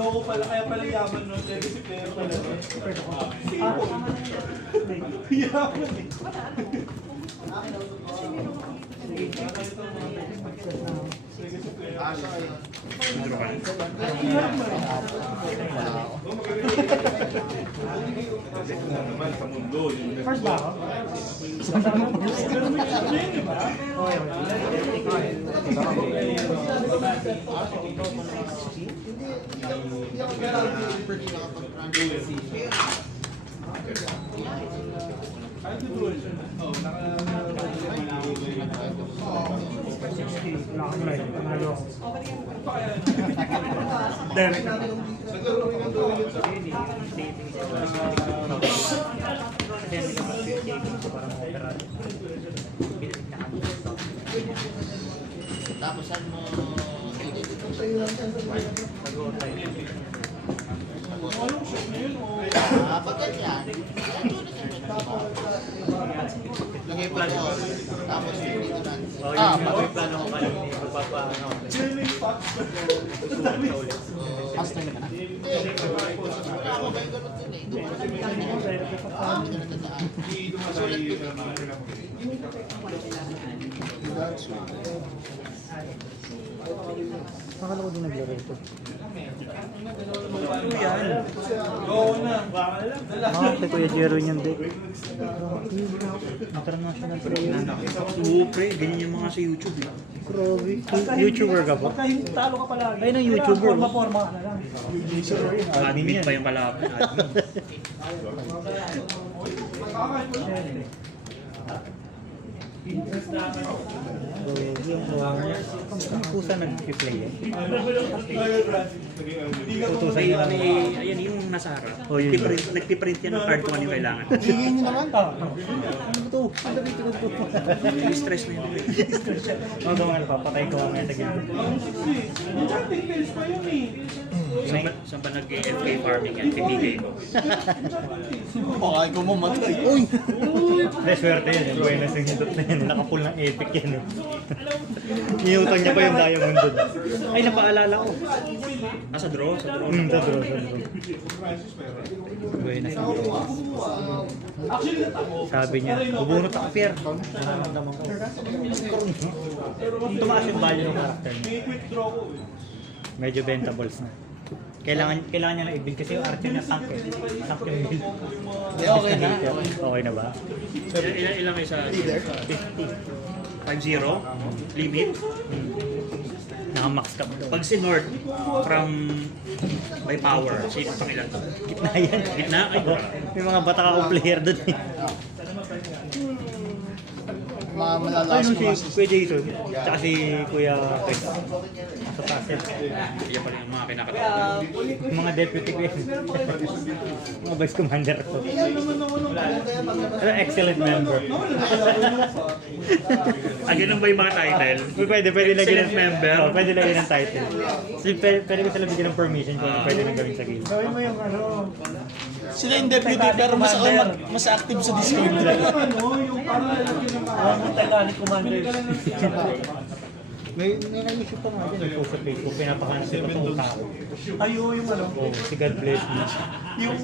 Loko pala, kaya pala yaman nun. Legacy player pala. Yaman eh. First ba ako? Derek. Tapos saan mo bakit yan? Lagay plano. Tapos dito na. May plano ko kayo ni magpapaano. Master na ka na? Wala ko ba yung ganun din eh? Akala ko din naglaro ito. Ano yan? Go na. Kay Kuya Jero yung deck. International player. Oo, pre. Ganyan yung mga sa YouTube eh. Grabe. YouTuber ka ba? Pagka hindi talo ka palagi. Ay, ng YouTuber. Forma ka na lang. Admin pa yung kalaban. Yung pusa nag-play eh. Tutusan nila. Ayan yung nasa harap. Nagpiprint yan ng card kung ano yung kailangan. Hingin nyo naman? Ano to? Ang dami ito to. Stress na yun. Oo, daw nga papatay ko ang ito. Saan ba nag-FK farming yan? Kibigay ko. Baka ikaw mamatay. Uy! May swerte yun. Yung buenas yung hindot na yun. Nakapul ng epic yan. Iyutang niya pa yung diamond doon. Ay, napaalala ko. Sa draw? Sa draw. Sa draw. Buenas yung draw. Sabi niya, bubunot ako, Pierre. Nararamdaman ko. Tumaas yung value ng character niya. Medyo ventables na. Kailangan niya na i-build kasi yung archer niya tank eh. Tank yung build. Okay na. Okay na ba? Ilan may sa 50. 5-0 limit. Naka-max cap. Pag si North from by power, sino pang ilan? Gitna yan. Gitna? Ay, may mga bata ka player doon eh. Mga malalakas Ayun mo si Kuya Jason, tsaka si Kuya Chris. Sa Pasel. Yan pala yung mga kinakatawa. Mga deputy ko yan. Mga vice commander ko. Pero excellent member. Ganun ba yung mga title? Pwede lagyan Excellent ng member? Oh, pwede lagyan ng title. Pwede ko sila bigyan ng permission kung pwede nang gawin sa game. Gawin mo yung ano. Sila yung deputy pero mas active sa Discord. Ano, yung parang lalagyan ng Titanic Commander. May naisip pa nga dyan, nag-post sa Facebook, pinapakansel pa itong tao. Ayo yung ano. Oh, si God bless me. Yung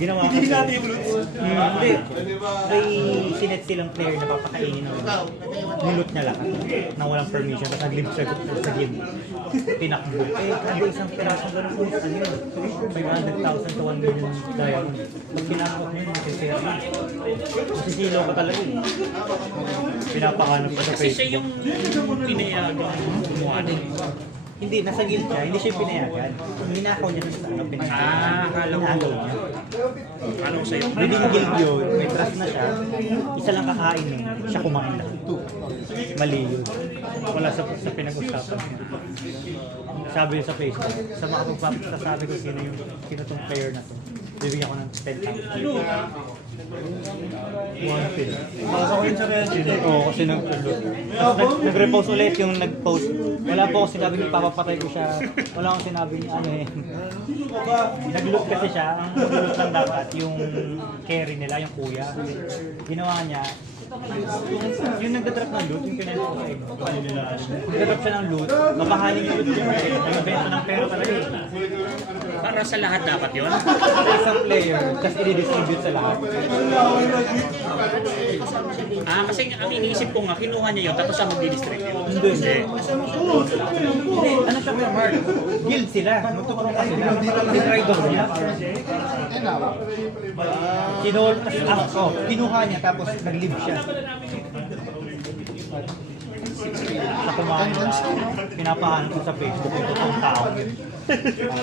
Ginawa ko hindi siya. natin yung roots. Hindi. May sinet silang player na papakainin ng nilot niya lahat na walang permission tapos nag-live siya sa game. Pinakbo. Kada isang pirasong ganun po, ano yun? 500,000 to 1 million diamond. Pag pinakbo niya yun, masisira. Masisilaw ka talaga eh. Pinapakanap pa sa Kasi siya Facebook. yung pinayagan gumawa din. Hindi, nasa guild siya. Hindi siya pinayagan. Ninakaw niya sa ano, pinayagan. Akala ko. Ninakaw niya. Ano sa'yo? Within guild yun, may trust na siya. Isa lang kakain nun. Siya kumain lahat. Mali yun. Wala sa pinag-usapan niya. Sabi yun sa Facebook. Sa mga pagpapasasabi ko sino tong player na to. Bibigyan ko ng 10,000. One pin. Basa ko yun sa Reddit. Oo, kasi nag-repost ulit yung nag-post. Wala po ako sinabing ipapapatay ko siya. Wala akong sinabing ano eh. Nag-loot kasi siya. Ang nag-loot lang dapat yung carry nila, yung kuya. Ginawa niya, yung nagdadrop ng loot, yung pinento ko eh. Nagdadrop siya ng loot, mabahalin yung loot niya. Nagbenta ng pera talaga eh. para sa lahat dapat yun? Sa isang player, tapos i-distribute sa lahat. Kasi ang iniisip ko nga, kinuha niya yun, tapos siya mag-distribute. Hindi. Ano siya, Kuya Mark? Guild sila. Magtuturong kasi sila. Rider niya. Kinuha niya tapos nag-live siya. Sa kumain na pinapahan ko sa Facebook yung totoong tao.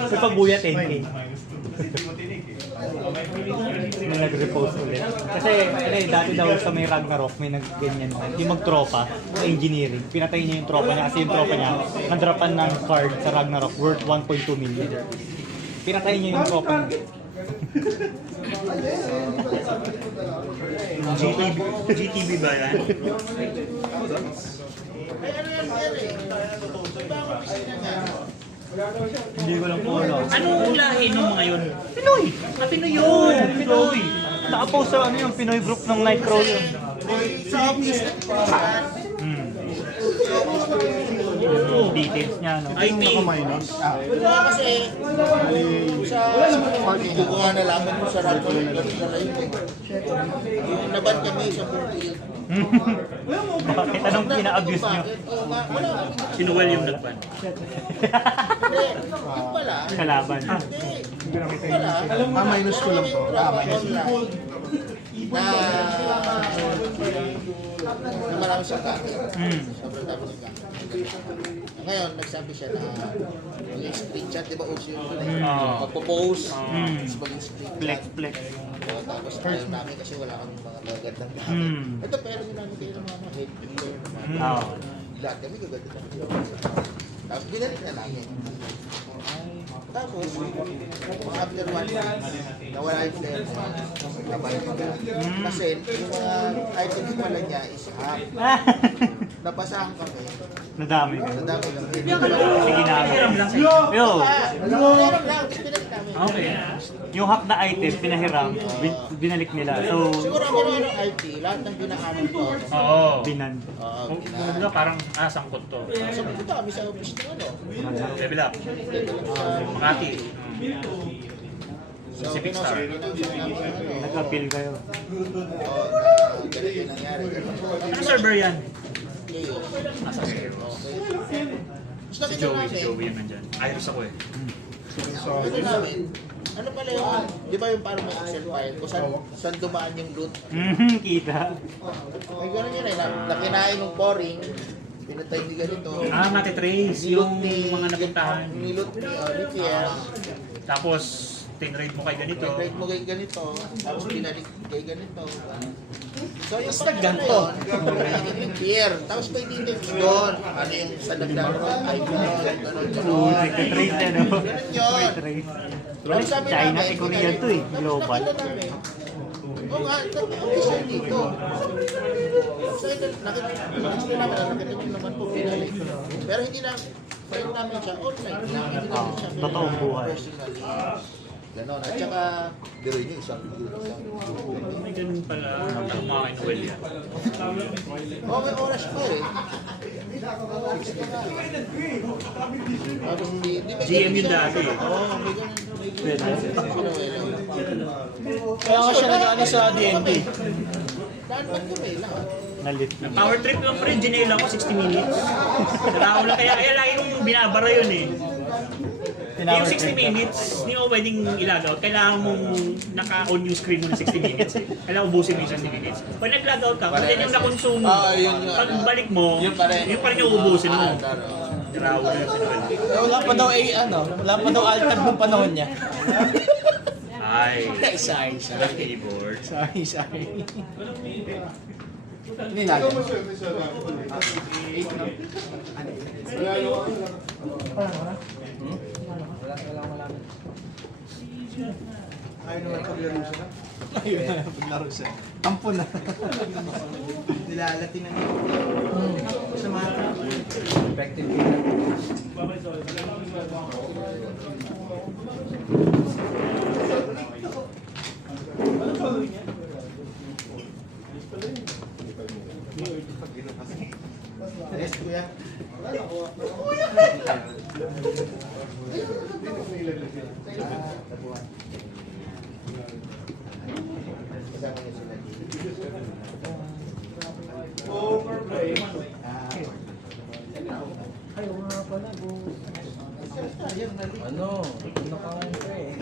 Sa pagbuya 10K. May nag-repost ulit. Kasi dati daw sa may Ragnarok may nag-ganyan. Yung magtropa sa engineering. Pinatay niya yung tropa niya kasi yung tropa niya nadrapan ng card sa Ragnarok worth 1.2 million. Pinatay niya yung tropa niya. GTV ba yan? Hindi ko lang po alam. Anong lahi nung mga yun? Pinoy! Pinoy yun! Pinoy! Nakapost sa ano yung Pinoy group ng Nightcrawl yun. Sa office, Yung details niya, no? IT. kasi sa kukuha na lamang mo sa radyo yung naban kami sa Burkil. Bakit anong ina-abuse niyo? Sinuwal yung nagban. Yung pala, Kalaban. minus ko lang po. Na marami siyang gamit. Sobrang dami siyang gamit. Ngayon, nagsabi siya na yung screenshot, di ba uso yun? Magpo-post, tapos maging screenshot. Flex. Tapos ayaw namin kasi wala kami mga magagandang gamit. Ito pero yung namin kayo ng mga headgear, lahat kami gaganda kami. Tapos binalik na namin. Tapos, after 1 month, nawala yung player niya. Nabalik ko na. Kasi yung mga items pala niya is half. Napasahan kami. Nadami ka. Nadami lang. Sige na. Yo! Meron lang, binalik namin. Okay. Yung hack na item, pinahiram, binalik nila. So, Siguro meron ng IT, lahat ng ginakaman ko. Oo. binan. Diba parang sangkot to. So, punta kami sa office ng ano. Level up. Makati. So, Pacific Star. pinausap namin ano. Nag-appeal kayo. Ganito yung nangyari. Ano server yan? Ngayon. Nasa server. Okay. Gusto Si kita Joey. namin. Si Joey yan nandyan. Iris ako eh. Ito namin, ano pala yung, di ba yung parang may Excel file kung saan dumaan yung loot? Kita. May gano'n yun eh, nakinain ng pouring, pinatay ni ganito. Matitrace. Yung mga napuntahan. Nilot ni Pierre, Tapos, tinrade mo kay ganito. grade mo kay ganito, tapos binalik kay ganito. So yung pag ganito. yung Pierre, tapos may details doon. Ano yung sa naglaro, ay gano'n. Nag-trace na, no? Ganun yun. Trace. Tapos sabi China, namin, Korea to eh. tapos Global. nakita namin, oo nga, official dito. So, nakita namin naman po pinalik. Pero hindi lang, friend namin siya online. Hindi namin siya totoong buhay. personally. Ganon. At saka, biroy niyo isang May ganun pala. Ang mga kinuwal yan. oh, may oras po eh. Tapos hindi may GM ganun yun siya. dati. Oo, may ganun. Kaya nga siya nag-ano sa DNB. Daan ba't kami lang? Nalit. Power trip lang friend, ginail ako 60 minutes. Nalaw lang kaya lagi kong binabara yun eh. Yung 60 minutes, hindi mo pwedeng ilagaw. Kailangan mong naka-on yung screen mo na 60 minutes eh. Kailangan ubusin mo yung 60 minutes. Pag nag-logout ka, kung yan yung na-consume mo, pag balik mo, yun pa rin yung ubusin mo. Tiraw na yung sinuwal. Wala pa daw wala pa daw alt-tab ng panahon niya. Ay, Sorry. keyboard. Sorry. Ayaw naman paglaro sila. Ayun na, paglaro siya. Tampo na. Nilalati na niya. Sa mga Effective. Yes, kuya. Kuya! Kasama niya sila dito. Ayaw nga pala, go. Ano? Naka-enter eh.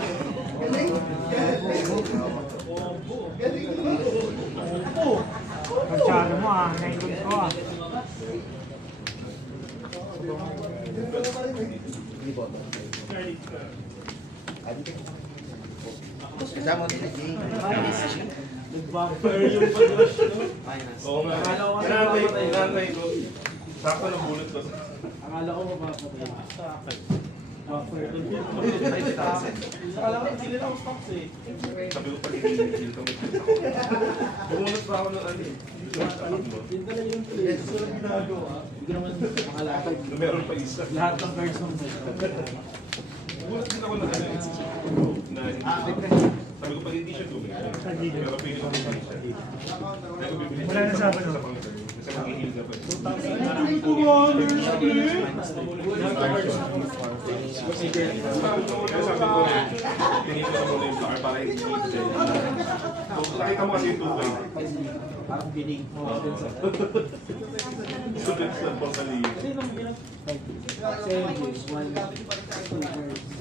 Pagtsado mo ah, naikot ko ah. Kasama nila Jay. Oo nga. Inantay ko. Sakto na bullet ko. Akala ko mapapatay. Akala ko hindi nila ako stocks eh. Sabi ko pag hindi dito. Bumunot pa ako ng ano eh. Yun talaga yung play. Susunod ginagawa. Hindi naman makalakad. Meron pa isa. Lahat ng cards ng Bumunot din ako ng ano eh. Sabi ko pag hindi siya tumingin. Pero pili ko hindi siya. Kaya ko bibili. Wala na sabi no? Sa pang-turn. Kasi mag-heal na pa. Kaya sabi ko, tingin ko na muna yung bar para hindi ko siya. Nakita mo kasi yung 2-way. Parang binig mo. Sulit sa portaliyo.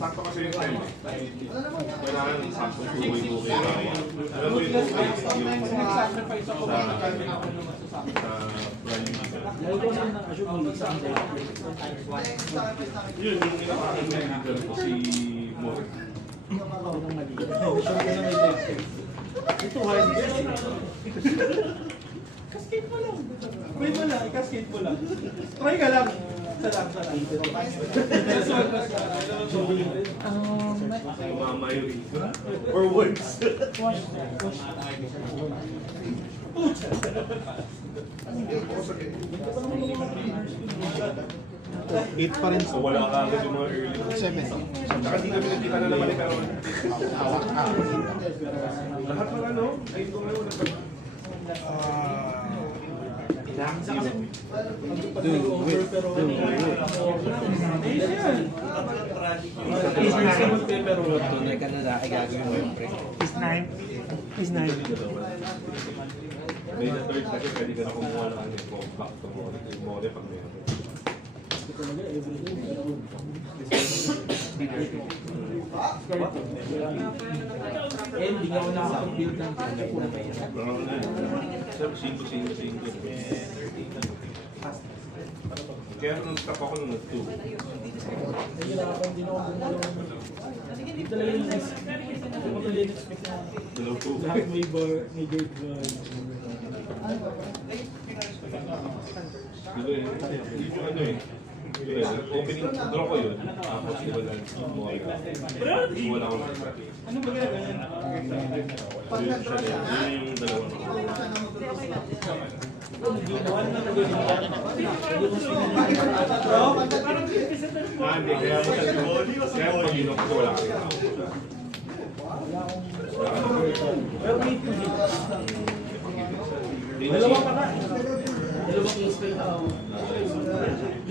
Sakto kasi yung time. Kailangan sakto 2-way ko kaya. Alam mo yung 2-way yung sa running. Dahil ko na assume mo isang day. Yun, yung kinakain na leader ko si Moore. Ako nang mali. Siya ko na may left. Ito hard kasi. Cascade mo lang. Wait mo lang, i-cascade mo lang. Try ka lang. Salam. Mama yun. Or once. Eight pa rin. So wala ka agad yung mga early. 7. Saka di kami nagkita na naman ni Karon. Lahat ng ano, ay ito ngayon. Tunay ka na dahil gagawin mo yung pre. Is 9. Is 9. May na third kasi pwede ka na kumuha ng ano, back to mode pag meron. Hindi nga ako nakakapag-build ng Parang na yun. 5. Kaya nung stop ako nung nag-2. Nahihirapan din ako gumulong. Hindi talaga yung hindi ko talaga expect na Dalaw 2. lahat may bar, may guard bar. Diba yun? Yun yung ano eh. Yun eh, opening draw ko yun. Tapos wala akong nasa. Ano ba kaya ganyan? Yun siya din. Yun yung dalawa na. Hindi ko Hindi, kaya pag yun ako wala ka rin. pero wait mo dito. Dalawa pa na. Dalawang case kayo na.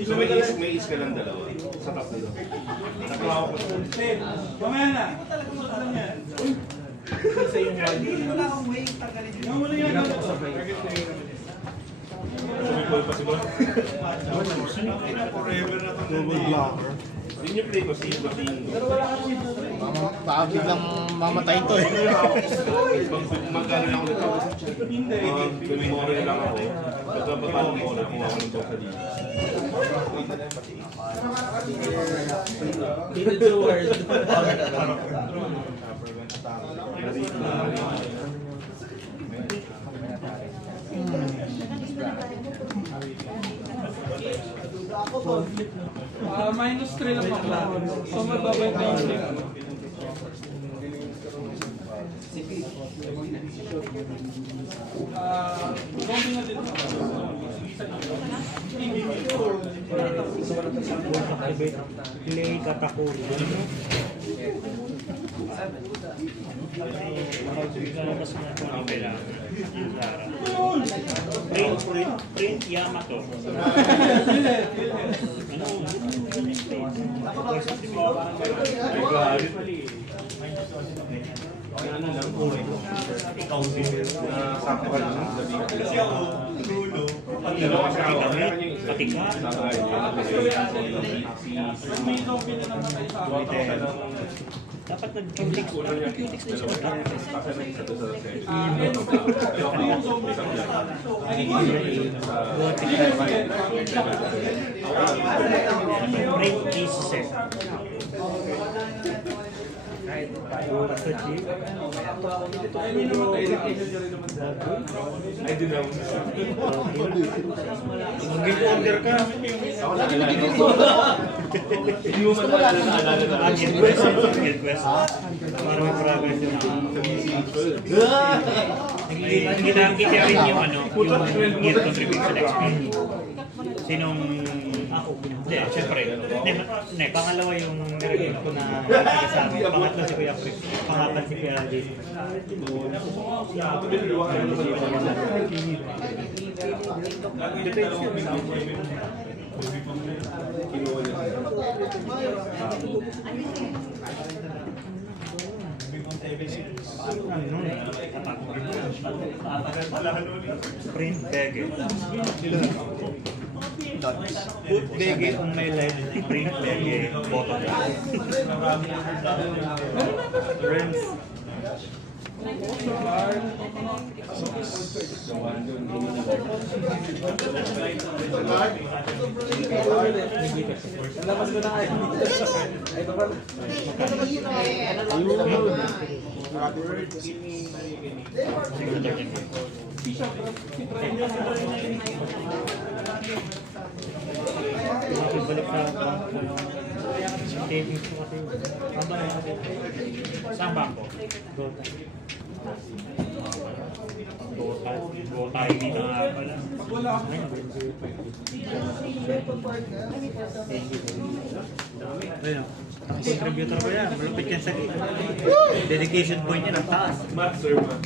So may is ka lang dalawa. Sa top na doon. Nakuha ko sa Mamaya na. Isa yung one. Hindi ko sabay. sumipol pa si Bon. Double blocker. Yun yung play ko, si Bating. Baka biglang mamatay to eh. Pag magkano lang ulit ako. Memori lang ako. Pagkababa mo na kung ako ng box sa dito. David Stewart. -3 lang ako. So magbabay tayo ulit. Zombie na din. Play Katakuri. Ang kailangan. Print Yamato. Ano? Ano lang, ikaw din. Sakto ka lang. Kasi ako, dulo. Pati Patika. Dapat nag-Qtex na. Nag-Qtex din siya. Print is set. Ay, din ako. Mag-order ka. Hindi mo man naalala na. Guild quest. Para may progress yun. Kita rin yung ano, yung guild contribution XP. Sinong... Hindi, syempre. Next. Pangalawa yung nirelate ko na kasama. Pangatlo si Kuya Chris. Pangapat si Kuya Jason. Print Bege. Put Bege kung may live. Print Bege. Bottom. Friends. Labas ko na kayo. Ito pa. Balik sa taping ko kasi. Saan ba ako? Gota hindi na nga pala. Ayun, ang contributor ko yan. Malupit yan sa dedication point niya ng taas. Master man.